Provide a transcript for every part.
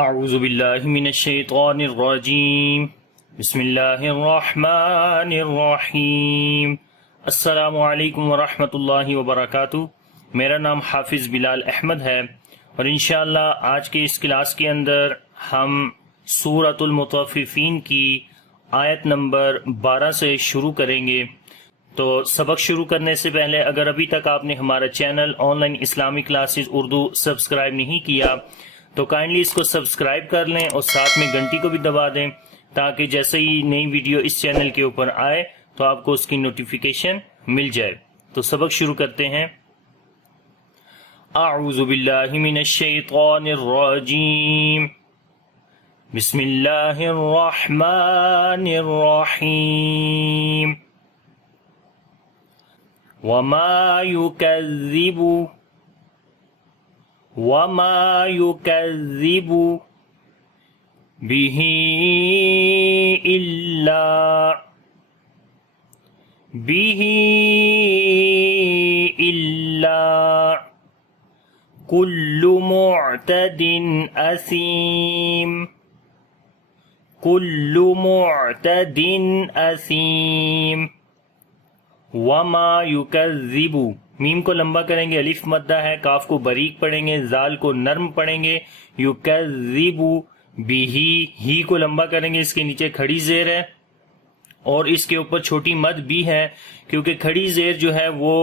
اعوذ باللہ من الشیطان الرجیم بسم اللہ الرحمن الرحیم۔ السلام علیکم ورحمۃ اللہ وبرکاتہ۔ میرا نام حافظ بلال احمد ہے اور انشاءاللہ آج کے اس کلاس کے اندر ہم سورۃ المطففین کی آیت نمبر 12 سے شروع کریں گے۔ تو سبق شروع کرنے سے پہلے اگر ابھی تک آپ نے ہمارا چینل آن لائن اسلامی کلاسز اردو سبسکرائب نہیں کیا تو کائنڈلی اس کو سبسکرائب کر لیں اور ساتھ میں گھنٹی کو بھی دبا دیں تاکہ جیسے ہی نئی ویڈیو اس چینل کے اوپر آئے تو آپ کو اس کی نوٹیفیکیشن مل جائے۔ تو سبق شروع کرتے ہیں۔ اعوذ باللہ من الشیطان الرجیم بسم اللہ الرحمن الرحیم۔ وما يكذب به إلا كل معتد أثيم۔ وما يكذب، میم کو لمبا کریں گے، الف مدہ ہے، کاف کو باریک پڑھیں گے، زال کو نرم پڑھیں گے، یکذب بہ، ہی کو لمبا کریں گے، اس کے نیچے کھڑی زیر ہے اور اس کے اوپر چھوٹی مد بھی ہے کیونکہ کھڑی زیر جو ہے وہ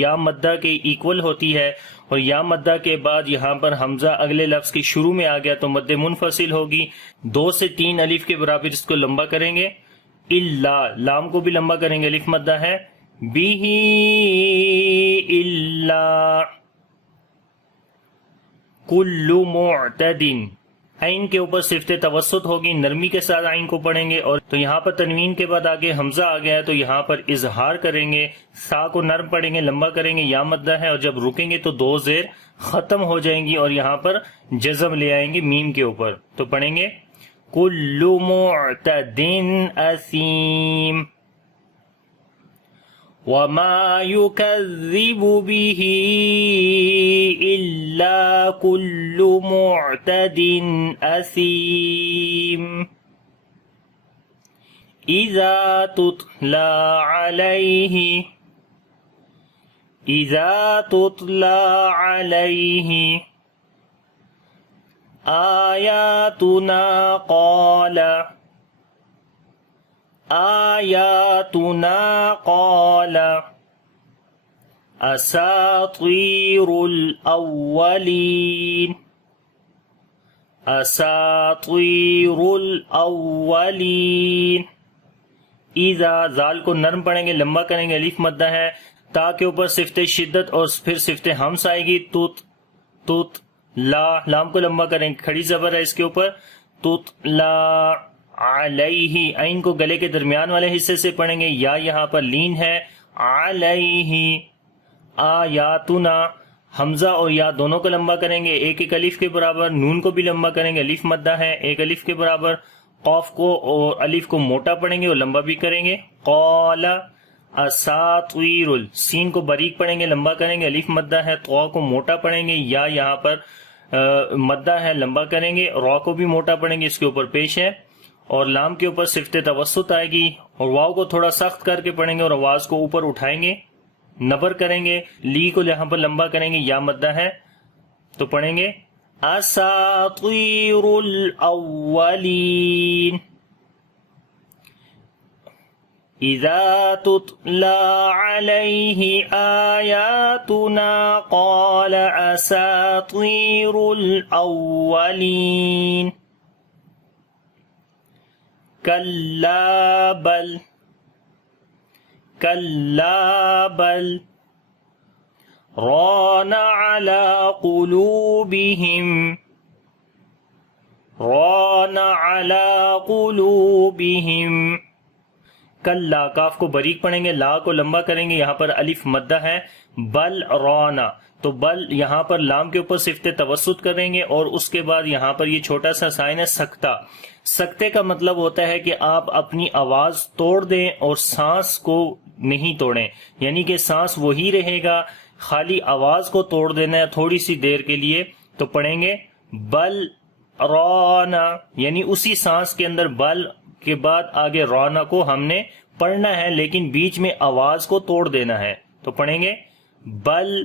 یا مدہ کے ایکول ہوتی ہے اور یا مدہ کے بعد یہاں پر حمزہ اگلے لفظ کے شروع میں آ گیا تو مد منفصل ہوگی، 2 سے 3 الف کے برابر اس کو لمبا کریں گے۔ الا، لام کو بھی لمبا کریں گے، الف مدہ ہے، بِهِ إِلَّا كُلُّ مُعْتَدٍ، عین کے اوپر صفت توسط ہوگی، نرمی کے ساتھ عین کو پڑھیں گے اور تو یہاں پر تنوین کے بعد آگے حمزہ آ گیا ہے تو یہاں پر اظہار کریں گے، سا کو نرم پڑھیں گے، لمبا کریں گے، یا مدہ ہے اور جب رکیں گے تو 2 زیر ختم ہو جائیں گی اور یہاں پر جزم لے آئیں گے میم کے اوپر، تو پڑھیں گے كُلُّ مُعْتَدٍ أَثِيمٍ۔ وما يكذب به إلا كل معتد أثيم۔ إذا تتلى عليه آياتنا قال أساطير الأولين۔ اذا، زال کو نرم پڑھیں گے، لمبا کریں گے، الف مدہ ہے، تا کے اوپر صفت شدت اور پھر صفت ہمس آئے گی، تت لا، لام کو لمبا کریں گے، کھڑی زبر ہے اس کے اوپر، تتلا علیہ، عین کو گلے کے درمیان والے حصے سے پڑھیں گے، یا یہاں پر لین ہے، علیہ آیاتنا، حمزہ اور یا دونوں کو لمبا کریں گے، ایک الف کے برابر، نون کو بھی لمبا کریں گے، الف مدہ ہے، ایک الف کے برابر، قاف کو اور الف کو موٹا پڑھیں گے اور لمبا بھی کریں گے، قال اساطیر، سین کو باریک پڑھیں گے، لمبا کریں گے، الف مدہ ہے، طا کو موٹا پڑھیں گے، یا یہاں پر مدہ ہے، لمبا کریں گے، را کو بھی موٹا پڑھیں گے، اس کے اوپر پیش ہے اور لام کے اوپر صفت توسط آئے گی اور واو کو تھوڑا سخت کر کے پڑھیں گے اور آواز کو اوپر اٹھائیں گے، نبر کریں گے، لی کو یہاں پر لمبا کریں گے، یا مدہ ہے تو پڑھیں گے اساطیر الاولین۔ اذا تتلى عليه آیاتنا قال اساطیر الاولین۔ کلا بل ران على قلوبهم۔ کلا، کاف کو باریک پڑھیں گے، لا کو لمبا کریں گے، یہاں پر الف مدہ ہے، بل رانا، تو بل یہاں پر لام کے اوپر صفت توسط کریں گے اور اس کے بعد یہاں پر یہ چھوٹا سا سائن ہے سکتہ، سکتے کا مطلب ہوتا ہے کہ آپ اپنی آواز توڑ دیں اور سانس کو نہیں توڑیں، یعنی کہ سانس وہی رہے گا، خالی آواز کو توڑ دینا ہے تھوڑی سی دیر کے لیے. تو پڑھیں گے بل رانا یعنی اسی سانس کے اندر بل کے بعد آگے رانا کو ہم نے پڑھنا ہے، لیکن بیچ میں آواز کو توڑ دینا ہے. تو پڑھیں گے بل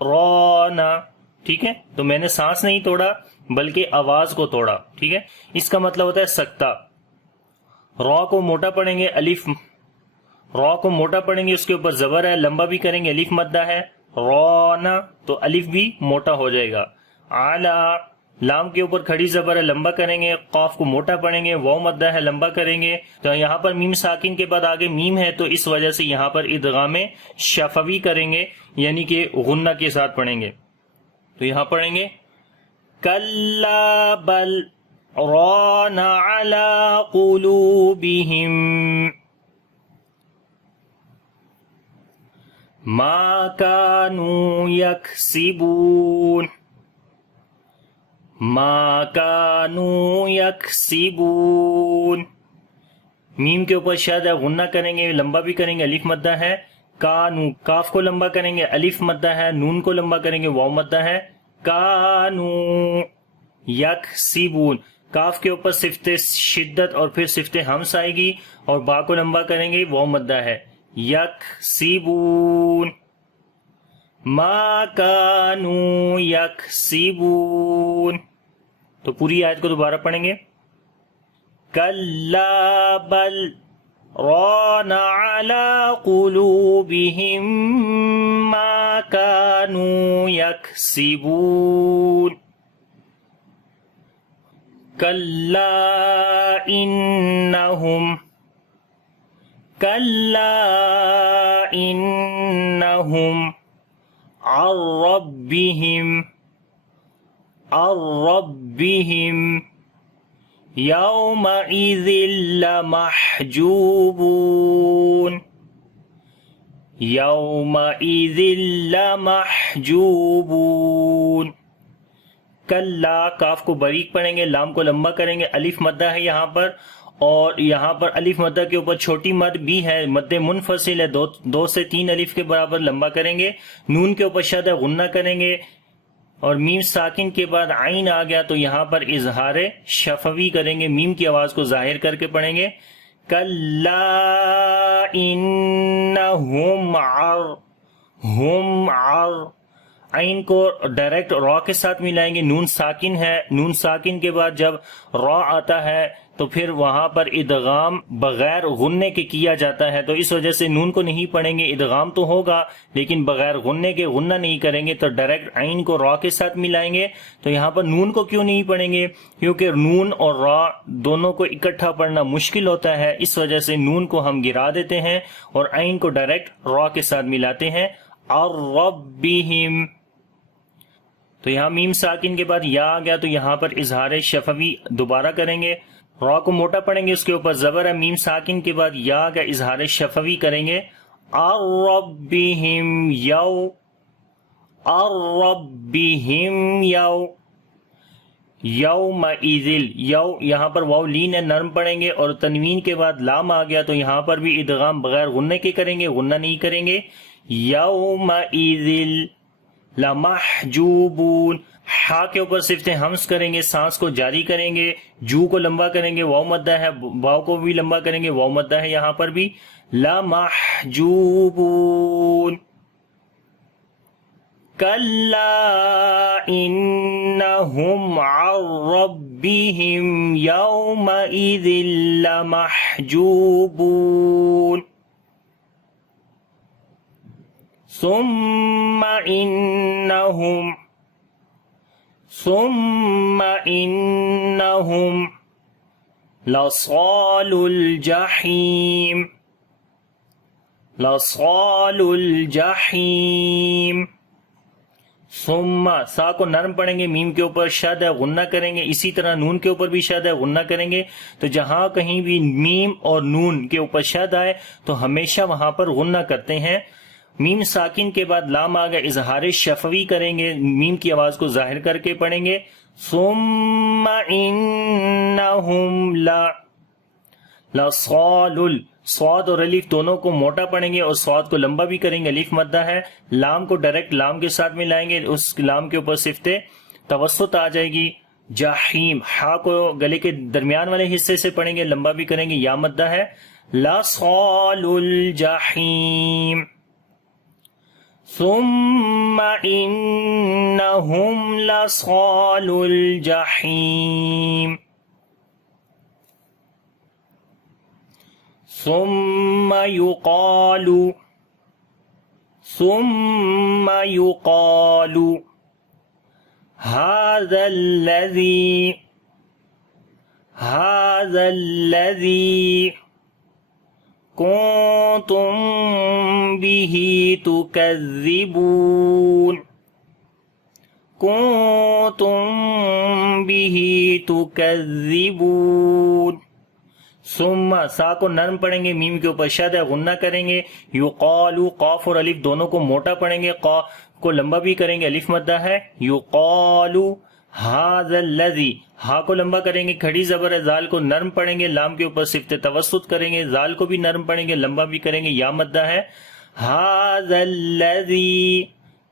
رانا. ٹھیک ہے، تو میں نے سانس نہیں توڑا بلکہ آواز کو توڑا. ٹھیک ہے، اس کا مطلب ہوتا ہے سکتہ. را کو موٹا پڑھیں گے، الف را کو موٹا پڑھیں گے، اس کے اوپر زبر ہے، لمبا بھی کریں گے، الف مدہ ہے رانا، تو الف بھی موٹا ہو جائے گا. علا لام کے اوپر کھڑی زبر ہے، لمبا کریں گے، قاف کو موٹا پڑھیں گے، واو مدہ ہے، لمبا کریں گے. تو یہاں پر میم ساکن کے بعد آگے میم ہے، تو اس وجہ سے یہاں پر ادغام شفوی کریں گے، یعنی کہ غنہ کے ساتھ پڑھیں گے. تو یہاں پڑھیں گے کلا بل ران علی قلوبہم ما کانوا یکسبون. ما کانوا یکسبون. میم کے اوپر شد ہے، غنہ کریں گے، لمبا بھی کریں گے، الف مدہ ہے. کانو کاف کو لمبا کریں گے، الف مدہ ہے، نون کو لمبا کریں گے، واو مدہ ہے. کانو یکسبون، کاف کے اوپر صفت شدت اور پھر صفت ہمس آئے گی، اور با کو لمبا کریں گے، واو مدہ ہے. یکسبون ما کانوا یکسبون. تو پوری آیت کو دوبارہ پڑھیں گے کلا بل ران علی قلوبہم ما کانوا یکسبون. کلا انہم کلا انہم عن ربہم یومئذ لمحجوبون. یومئذ لمحجوبون. کلا کاف کو باریک پڑھیں گے، لام کو لمبا کریں گے، الف مدہ ہے یہاں پر، اور یہاں پر الف مدہ کے اوپر چھوٹی مد بھی ہے، مد منفصل ہے، 2 سے 3 الف کے برابر لمبا کریں گے. نون کے اوپر شد ہے، غنہ کریں گے، اور میم ساکن کے بعد عین آ گیا تو یہاں پر اظہار شفوی کریں گے، میم کی آواز کو ظاہر کر کے پڑھیں گے کلا انہم عین کو ڈائریکٹ را کے ساتھ ملائیں گے. نون ساکن ہے، نون ساکن کے بعد جب را آتا ہے تو پھر وہاں پر ادغام بغیر غننے کے کیا جاتا ہے، تو اس وجہ سے نون کو نہیں پڑھیں گے. ادغام تو ہوگا لیکن بغیر غننے کے غنہ نہیں کریں گے، تو ڈائریکٹ عین کو را کے ساتھ ملائیں گے. تو یہاں پر نون کو کیوں نہیں پڑھیں گے؟ کیونکہ نون اور را دونوں کو اکٹھا پڑھنا مشکل ہوتا ہے، اس وجہ سے نون کو ہم گرا دیتے ہیں اور عین کو ڈائریکٹ را کے ساتھ ملاتے ہیں. الربہم. تو یہاں میم ساکن کے بعد یا آ گیا تو یہاں پر اظہار شفوی دوبارہ کریں گے. را کو موٹا پڑھیں گے، اس کے اوپر زبر ہے، میم ساکن کے بعد یا آ گیا، اظہار شفوی کریں گے. الربہم یو الربہم یو یومئذ. یو یہاں پر واو لین ہے، نرم پڑھیں گے، اور تنوین کے بعد لام آ گیا تو یہاں پر بھی ادغام بغیر غننے کے کریں گے، غنہ نہیں کریں گے. یومئذ لمحجوبون. ہا کے اوپر صفت ہمس کریں گے، سانس کو جاری کریں گے، جو کو لمبا کریں گے، واو مدہ ہے، واو کو بھی لمبا کریں گے، واو مدہ ہے یہاں پر بھی. لمحجوبون. کلا انہم عن ربہم یومئذ لمحجوبون. ثم انہم لصال الجحیم. لصال الجحیم. ثم سا کو نرم پڑھیں گے، میم کے اوپر شد ہے، غنہ کریں گے، اسی طرح نون کے اوپر بھی شد ہے، غنہ کریں گے. تو جہاں کہیں بھی میم اور نون کے اوپر شد آئے تو ہمیشہ وہاں پر غنہ کرتے ہیں. میم ساکن کے بعد لام آ گیا، اظہار شفوی کریں گے، میم کی آواز کو ظاہر کر کے پڑھیں گے. ثم انہم لصال. صاد اور الف دونوں کو موٹا پڑھیں گے اور صاد کو لمبا بھی کریں گے، الف مدہ ہے. لام کو ڈائریکٹ لام کے ساتھ ملائیں گے، اس لام کے اوپر صفت توسط آ جائے گی. جحیم، ہا کو گلے کے درمیان والے حصے سے پڑھیں گے، لمبا بھی کریں گے، یا مدہ ہے، لصال الجحیم، ثم انہم لصال الجحیم، ثم يقال هذا الذي كنتم به تكذبون، ثم سا کو نرم پڑھیں گے، میم کے اوپر شد ہے، غنہ کریں گے، یقالو قاف اور الف دونوں کو موٹا پڑھیں گے، قا کو لمبا بھی کریں گے، الف مدہ ہے، یقالو ھذا الذی، ہا کو لمبا کریں گے، کھڑی زبر ہے، زال کو نرم پڑھیں گے، لام کے اوپر صفت توسط کریں گے، زال کو بھی نرم پڑھیں گے، لمبا بھی کریں گے، یا مدہ ہے، ھذا الذی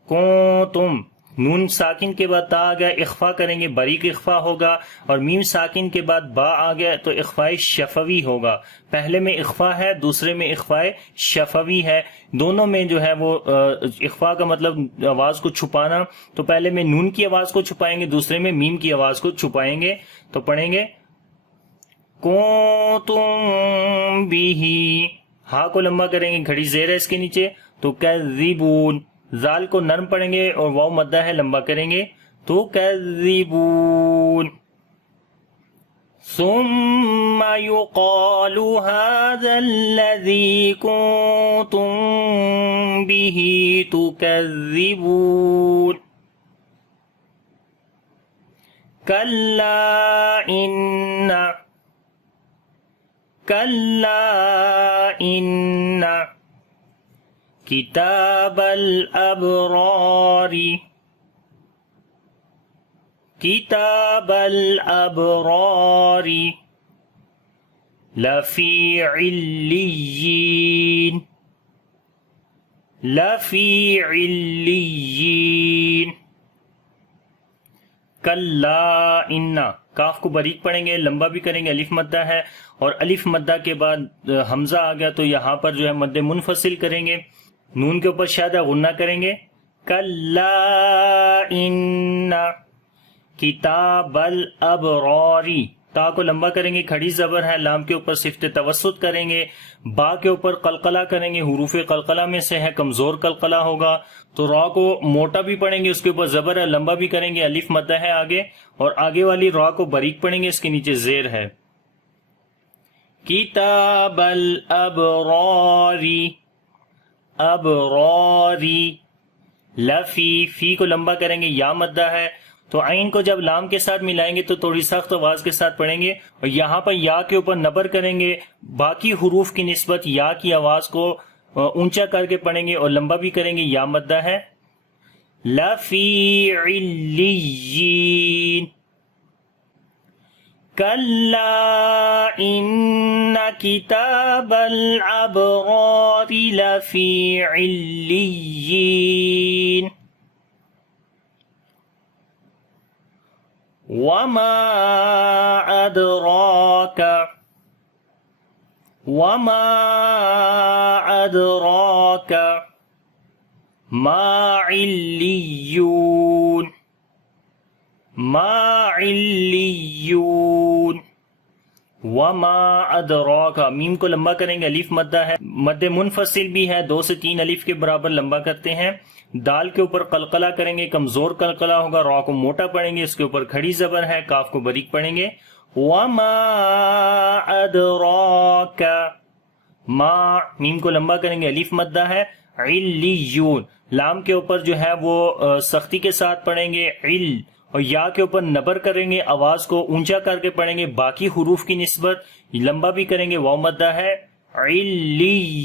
کنتم، نون ساکن کے بعد تا آ گیا، اخفا کریں گے، باریک اخفا ہوگا، اور میم ساکن کے بعد با آ گیا تو اخفاء شفوی ہوگا، پہلے میں اخفا ہے، دوسرے میں اخفاء شفوی ہے، دونوں میں جو ہے وہ اخفا کا مطلب آواز کو چھپانا، تو پہلے میں نون کی آواز کو چھپائیں گے، دوسرے میں میم کی آواز کو چھپائیں گے، تو پڑھیں گے کنتم بہ، ہا کو لمبا کریں گے، گھڑی زیر ہے اس کے نیچے، تو کذبون، زال کو نرم پڑھیں گے اور واو مدہ ہے، لمبا کریں گے، تو کذبون، ثم يقال هذا الذي كنتم به تكذبون، كلا إن کتاب الابرار لفی علیین، کلا ان، کاف کو باریک پڑھیں گے، لمبا بھی کریں گے، الف مدہ ہے، اور الف مدہ کے بعد حمزہ آ گیا تو یہاں پر جو ہے مد منفصل کریں گے، نون کے اوپر شادہ غنہ کریں گے، کلا ان کتاب الابراری، تا کو لمبا کریں گے، کھڑی زبر ہے، لام کے اوپر صفت توسط کریں گے، با کے اوپر قلقلہ کریں گے، حروف قلقلہ میں سے ہے، کمزور قلقلہ ہوگا، تو را کو موٹا بھی پڑھیں گے، اس کے اوپر زبر ہے، لمبا بھی کریں گے، الف مدہ ہے آگے، اور آگے والی را کو باریک پڑھیں گے، اس کے نیچے زیر ہے، کتاب الابراری، ابراری، لفی، فی کو لمبا کریں گے، یا مدہ ہے، تو عین کو جب لام کے ساتھ ملائیں گے تو تھوڑی سخت آواز کے ساتھ پڑھیں گے، اور یہاں پر یا کے اوپر نبر کریں گے، باقی حروف کی نسبت یا کی آواز کو اونچا کر کے پڑھیں گے اور لمبا بھی کریں گے، یا مدہ ہے، لفی علیین، کلا ان کتاب الابرار لفی علیین، وما أدراك ما عليون، وما أدراك، میم کو لمبا کریں گے، الف مدہ ہے، مد منفصل بھی ہے، 2 سے 3 الف کے برابر لمبا کرتے ہیں، دال کے اوپر قلقلہ کریں گے، کمزور قلقلہ ہوگا، را کو موٹا پڑھیں گے، اس کے اوپر کھڑی زبر ہے، کاف کو باریک پڑھیں گے، وما ادراک، ما، میم کو لمبا کریں گے، الف مدہ ہے، علیون، لام کے اوپر جو ہے وہ سختی کے ساتھ پڑھیں گے، عل، اور یا کے اوپر نبر کریں گے، آواز کو اونچا کر کے پڑھیں گے، باقی حروف کی نسبت لمبا بھی کریں گے، واو مدہ ہے، علیون،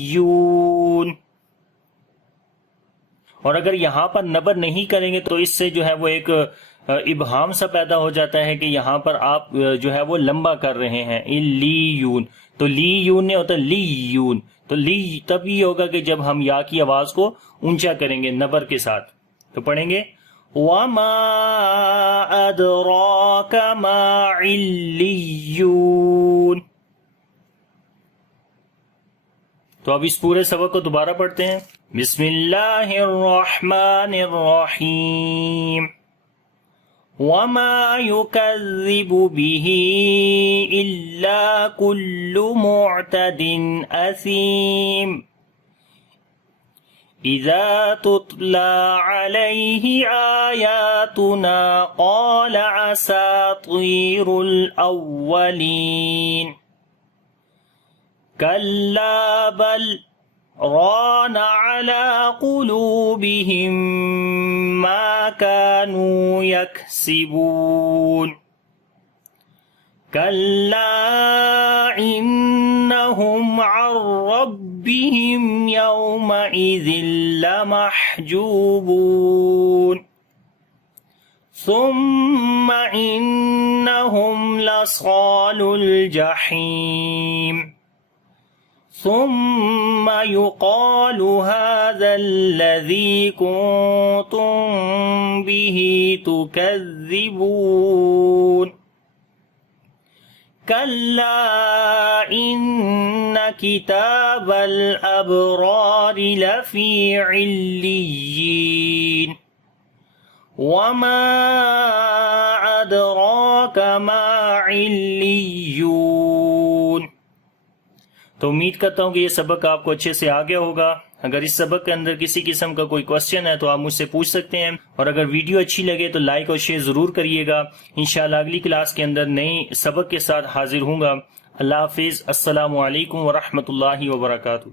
اور اگر یہاں پر نبر نہیں کریں گے تو اس سے جو ہے وہ ایک ابہام سا پیدا ہو جاتا ہے کہ یہاں پر آپ جو ہے وہ لمبا کر رہے ہیں، لیون، تو لیون نہیں ہوتا لیون، تو لی تب ہی ہوگا کہ جب ہم یا کی آواز کو اونچا کریں گے نبر کے ساتھ، تو پڑھیں گے وما أدراك ما علیون. تو اب اس پورے سبق کو دوبارہ پڑھتے ہیں. بسم اللہ الرحمن الرحیم. وما يكذب به إلا كل معتد أثيم إذا تتلى عليه آياتنا قال أساطير الأولين كلا بل ران على قلوبهم ما كانوا يكسبون كلا إنهم عن ربهم يومئذ لمحجوبون ثم إنهم لصال الجحيم ثم يقال هذا الذي كنتم به تكذبون كلا إن كتاب الأبرار لفي عليين وما أدراك ما عليون. تو امید کرتا ہوں کہ یہ سبق آپ کو اچھے سے آ گیا ہوگا. اگر اس سبق کے اندر کسی قسم کا کوئی کوسچن ہے تو آپ مجھ سے پوچھ سکتے ہیں، اور اگر ویڈیو اچھی لگے تو لائک اور شیئر ضرور کریے گا. انشاءاللہ اگلی کلاس کے اندر نئی سبق کے ساتھ حاضر ہوں گا. اللہ حافظ. السلام علیکم ورحمۃ اللہ وبرکاتہ.